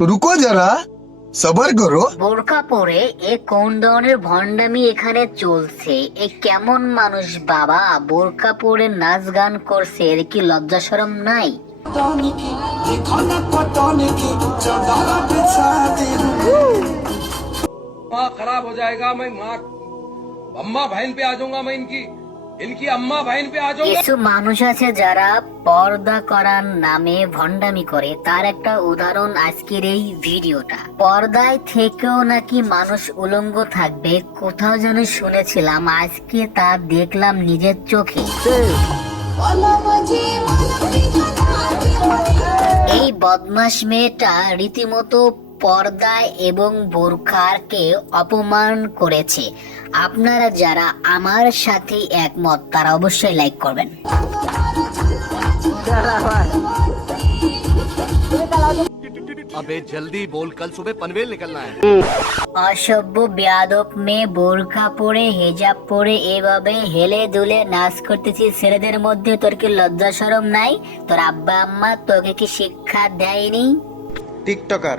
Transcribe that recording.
रुको जरा सबर करो। বোরকা পরে এ কোন ধরনের ভণ্ডামি এখানে চলছে? এ কেমন মানুষ বাবা? বোরকা পরে নাচ গান করছে, এর কি লজ্জা শরম নাই? माँ खराब हो जाएगा। मैं माँ अम्मा बहन पे आ जाऊंगा। मैं इनकी इनकी अम्मा बहन पे आ जाऊंगा। কিছু মানুষ আছে যারা পর্দা করার নামে ভণ্ডামি করে, তার একটা উদাহরণ আজকের এই ভিডিওটা। পর্দায় থেকেও নাকি মানুষ উলঙ্গ থাকবে, কোথাও যেন শুনেছিলাম, আজকে তা দেখলাম নিজের চোখে। এই বদমাস মেয়েটা রীতিমতো পর্দায় এবং বোরখাকে অপমান করেছে। আপনারা যারা আমার সাথে একমত তারা অবশ্যই লাইক করবেন। अबे जल्दी बोल, कल सुबह पनवेल निकलना है। অসভ্য বেয়াদব মেয়ে, বোরখা পরে হেজাব পরে এভাবে হেলে দুলে নাচ করতেছি ছেলেদের মধ্যে, তোর কি লজ্জা শরম নাই? তোর আব্বা আম্মা তোকে কি শিক্ষা দেয়নি? টিকটকার